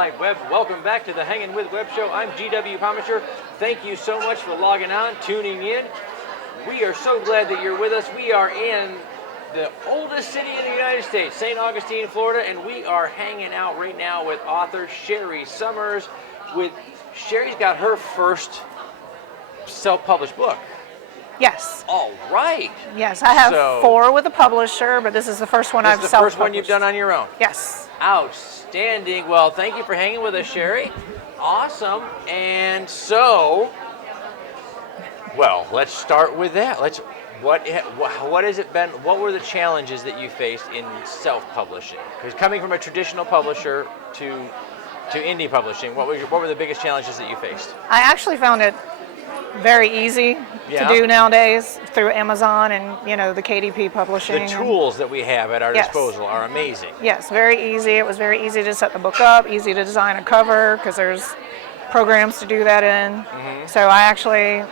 Live Web. Welcome back to the Hangin' with Web Show. I'm GW Pomichter. Thank you so much for logging on, tuning in. We are so glad that you're with us. We are in the oldest city in the United States, St. Augustine, Florida, and we are hanging out right now with author Cherié Summers. Cherie's got her first self-published book. Yes. All right. Yes, I have 4 with a publisher, but this is the first one I've self-published. This is the first one you've done on your own? Yes. Outstanding. Well, thank you for hanging with us, Cherie. Awesome. And so, let's start with that. What has it been? What were the challenges that you faced in self-publishing? Because coming from a traditional publisher to indie publishing, what were the biggest challenges that you faced? I actually found it very easy to do nowadays through Amazon and the KDP publishing. The tools that we have at our disposal are amazing. Yes, very easy. It was very easy to set the book up, easy to design a cover because there's programs to do that in. Mm-hmm. So I actually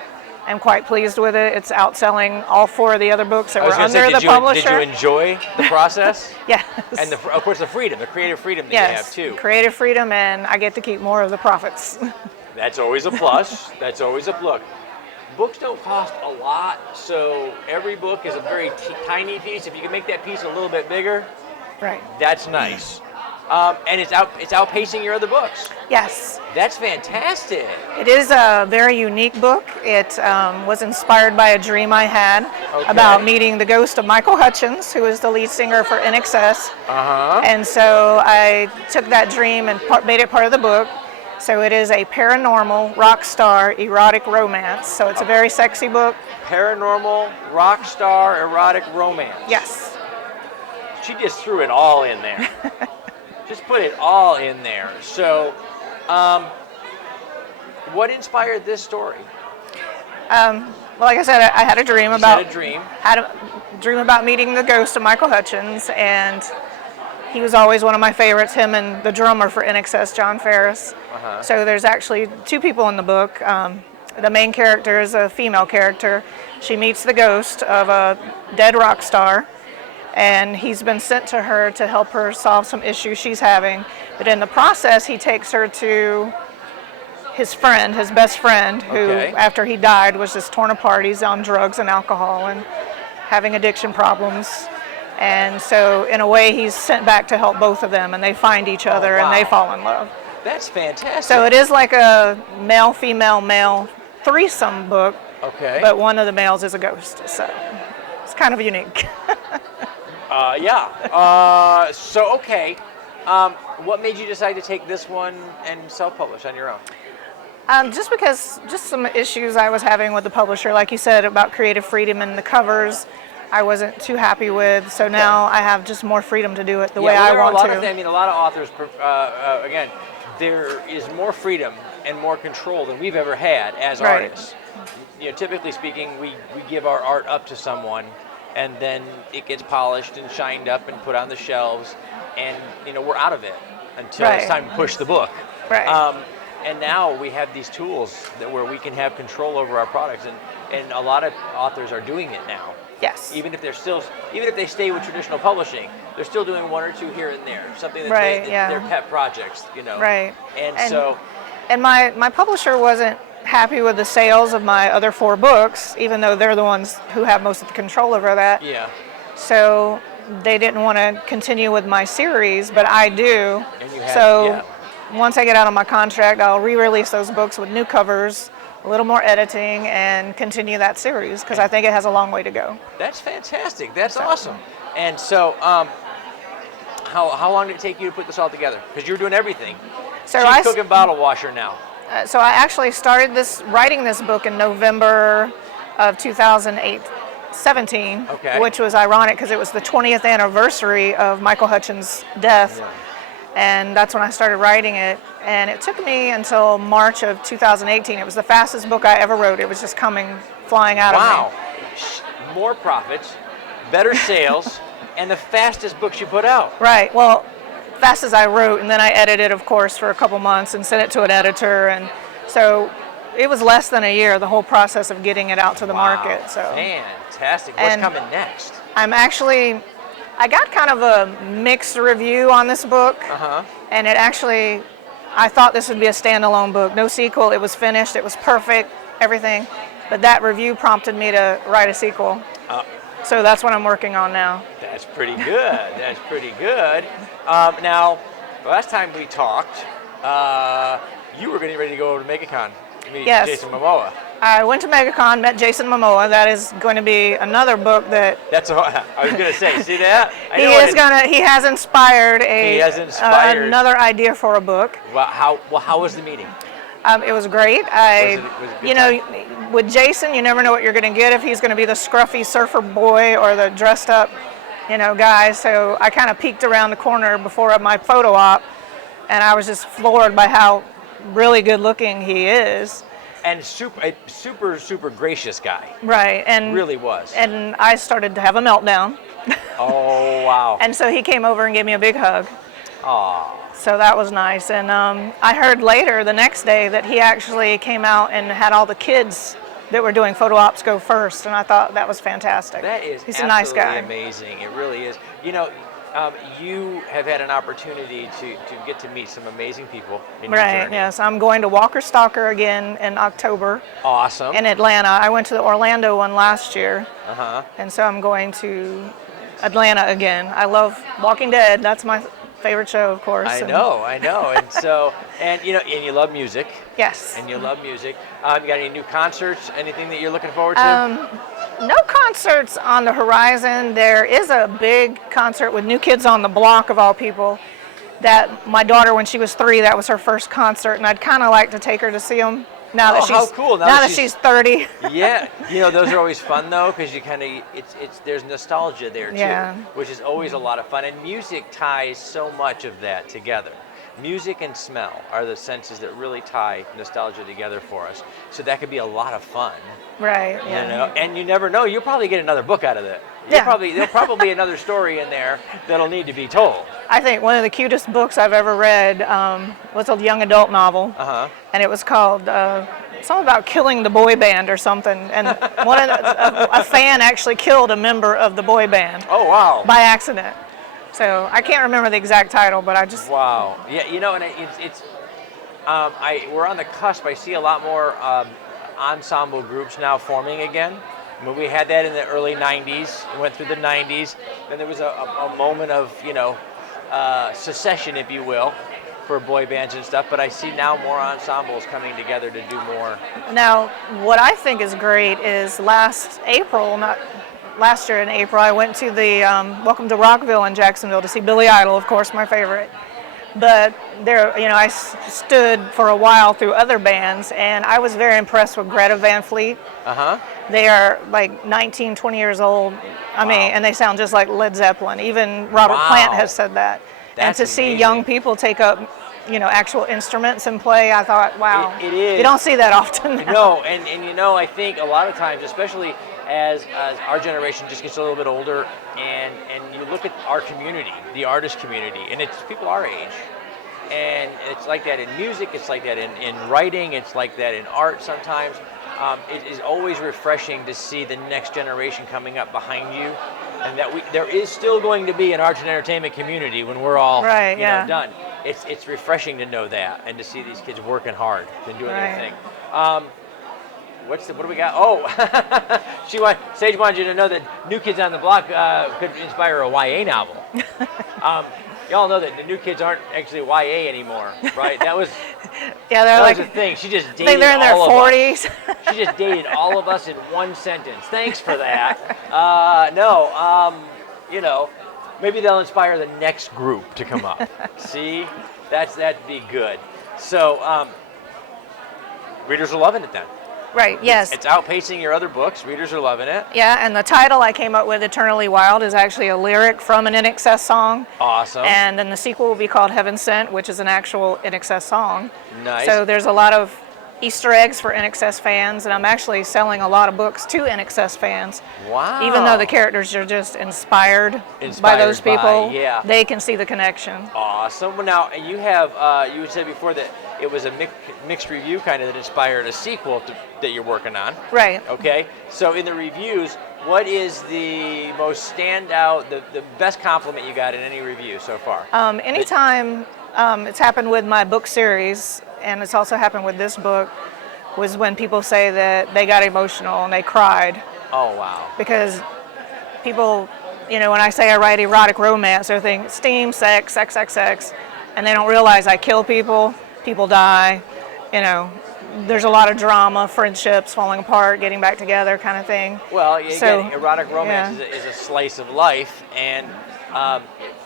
am quite pleased with it. It's outselling all 4 of the other books that were under the publisher. Did you enjoy the process? Yes. And of course the creative freedom that you have too. Creative freedom, and I get to keep more of the profits. That's always a plus. That's always a plus. Books don't cost a lot, so every book is a very tiny piece. If you can make that piece a little bit bigger, right? That's nice. And it's outpacing your other books. Yes. That's fantastic. It is a very unique book. It was inspired by a dream I had about meeting the ghost of Michael Hutchence, who is the lead singer for INXS. Uh-huh. And so I took that dream and made it part of the book. So it is a paranormal, rock star, erotic romance. So it's a very sexy book. Paranormal, rock star, erotic romance. Yes. She just threw it all in there. Just put it all in there. So, what inspired this story? Like I said, I had a dream Had a dream about meeting the ghost of Michael Hutchence, and he was always one of my favorites, him and the drummer for INXS, John Ferris. Uh-huh. So there's actually 2 people in the book. The main character is a female character. She meets the ghost of a dead rock star, and he's been sent to her to help her solve some issues she's having. But in the process, he takes her to his best friend, who, after he died, was just torn apart. He's on drugs and alcohol and having addiction problems. And so, in a way, he's sent back to help both of them, and they find each other and they fall in love. That's fantastic. So it is like a male, female, male threesome book. Okay. But one of the males is a ghost, so it's kind of unique. What made you decide to take this one and self-publish on your own? Just some issues I was having with the publisher, like you said, about creative freedom and the covers. I wasn't too happy with, so now I have just more freedom to do it the way I want to. A lot of authors, again, there is more freedom and more control than we've ever had as artists. Typically speaking, we give our art up to someone, and then it gets polished and shined up and put on the shelves, and we're out of it until it's time to push the book. Right. And now we have these tools where we can have control over our products, and a lot of authors are doing it now. Yes. Even if they stay with traditional publishing, they're still doing 1 or 2 here and there. Something that their pet projects, Right. And my publisher wasn't happy with the sales of my other 4 books, even though they're the ones who have most of the control over that. Yeah. So they didn't want to continue with my series, but I do. And once I get out of my contract, I'll re-release those books with new covers, a little more editing, and continue that series because I think it has a long way to go. That's fantastic. That's awesome. And so, how long did it take you to put this all together? Because you're doing everything. So she's cooking bottle washer now. So I actually started writing this book in November of 2017, which was ironic because it was the 20th anniversary of Michael Hutchence's death. Yeah. And that's when I started writing it. And it took me until March of 2018. It was the fastest book I ever wrote. It was just flying out of me. Wow. More profits, better sales, and the fastest books you put out. Right. Well, fast as I wrote, and then I edited, of course, for a couple months and sent it to an editor. And so it was less than a year, the whole process of getting it out to the market. So fantastic. What's coming next? I got kind of a mixed review on this book, and it actually I thought this would be a standalone book, no sequel. It was finished, it was perfect, everything. But that review prompted me to write a sequel. So that's what I'm working on now. That's pretty good. That's pretty good. Now, last time we talked, you were getting ready to go over to MegaCon to meet Yes. Jason Momoa. I went to MegaCon, met Jason Momoa. That is going to be another book that That's what I was going to say. See that? he has inspired another idea for a book. Well, how was the meeting? It was great. Was it a good time? With Jason, you never know what you're going to get, if he's going to be the scruffy surfer boy or the dressed up, guy. So I kind of peeked around the corner before my photo op, and I was just floored by how really good looking he is. And super gracious guy. Right. And really was. And I started to have a meltdown. Oh, wow. And so he came over and gave me a big hug. Aw. So that was nice. And I heard later, the next day, that he actually came out and had all the kids that were doing photo ops go first. And I thought that was fantastic. That is He's a nice guy. Amazing. It really is. You have had an opportunity to get to meet some amazing people in your Right, journey. yes. I'm going to Walker Stalker again in October. Awesome. In Atlanta. I went to the Orlando one last year. Uh-huh. And so I'm going to Atlanta again. I love Walking Dead. That's my favorite show, of course. I know. And so, and you love music. Yes. And you love music. You got any new concerts? Anything that you're looking forward to? No concerts on the horizon. There is a big concert with New Kids on the Block, of all people, that my daughter, when she was 3, that was her first concert, and I'd kind of like to take her to see them now that how cool. Now that she's 30. Yeah, those are always fun though, because you kind of there's nostalgia there too, Yeah. which is always a lot of fun, and music ties so much of that together. Music and smell are the senses that really tie nostalgia together for us. So that could be a lot of fun. Right, yeah. And you never know, you'll probably get another book out of it. There'll probably be another story in there that'll need to be told. I think one of the cutest books I've ever read was a young adult novel, and it was called something about killing the boy band or something. And a fan actually killed a member of the boy band. Oh, wow. By accident. So I can't remember the exact title, but I just... Wow. Yeah, and we're on the cusp. I see a lot more ensemble groups now forming again. I mean, we had that in the early 90s. It went through the 90s. Then there was a moment of, secession, if you will, for boy bands and stuff. But I see now more ensembles coming together to do more. Now, what I think is great is last year in April, I went to the Welcome to Rockville in Jacksonville to see Billy Idol, of course, my favorite. But there, I stood for a while through other bands, and I was very impressed with Greta Van Fleet. They are like 19, 20 years old. And they sound just like Led Zeppelin. Even Robert Plant has said that. That's and to see amazing. young people take up, actual instruments and play, I thought, wow. It is. You don't see that often now. No, and I think a lot of times, especially as our generation just gets a little bit older, and you look at our community, the artist community, and it's people our age, and it's like that in music, it's like that in writing, it's like that in art sometimes. It is always refreshing to see the next generation coming up behind you, and that there is still going to be an arts and entertainment community when we're all done. It's refreshing to know that, and to see these kids working hard and doing their thing. What do we got? Oh, Sage wanted you to know that New Kids on the Block could inspire a YA novel. Y'all know that the new kids aren't actually YA anymore, right? That was that was the thing. She just dated they're in their all 40s. of us. She just dated all of us in one sentence. Thanks for that. Maybe they'll inspire the next group to come up. See, that'd be good. So readers are loving it then. Right, yes. It's outpacing your other books. Readers are loving it. Yeah, and the title I came up with, Eternally Wild, is actually a lyric from an INXS song. Awesome. And then the sequel will be called Heaven Sent, which is an actual INXS song. Nice. So there's a lot of Easter eggs for INXS fans, and I'm actually selling a lot of books to INXS fans. Wow. Even though the characters are just inspired by those people, they can see the connection. Awesome. Well, now, you have, you had said before that it was a mixed review kind of that inspired a sequel that you're working on. Right. Okay. So in the reviews, what is the most standout, the best compliment you got in any review so far? Anytime It's happened with my book series, and it's also happened with this book, was when people say that they got emotional and they cried. Oh, wow. Because people, when I say I write erotic romance, they think steam, sex, sex, sex, sex, and they don't realize I kill people, people die, there's a lot of drama, friendships falling apart, getting back together kind of thing. Well, again, erotic romance is a slice of life, and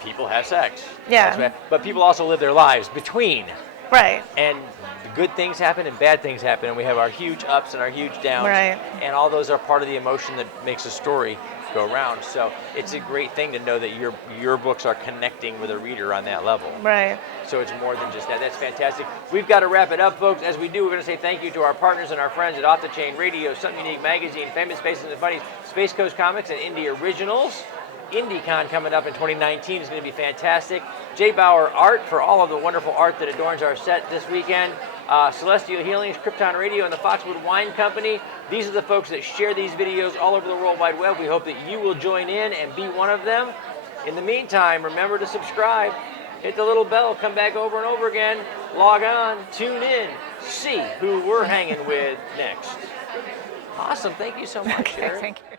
people have sex. Yeah. But people also live their lives between. Right. And good things happen and bad things happen, and we have our huge ups and our huge downs. Right. And all those are part of the emotion that makes a story go around. So it's a great thing to know that your books are connecting with a reader on that level. Right. So it's more than just that. That's fantastic. We've got to wrap it up, folks. As we do, we're going to say thank you to our partners and our friends at Off the Chain Radio, Something Unique Magazine, Famous Faces and Funnies, Space Coast Comics, and Indie Originals. IndieCon coming up in 2019 is going to be fantastic. J. Bauer Art for all of the wonderful art that adorns our set this weekend. Celestial Healings, Krypton Radio, and the Foxwood Wine Company. These are the folks that share these videos all over the World Wide Web. We hope that you will join in and be one of them. In the meantime, remember to subscribe, hit the little bell, come back over and over again, log on, tune in, see who we're hanging with next. Awesome. Thank you so much, Okay, Cherie. thank you.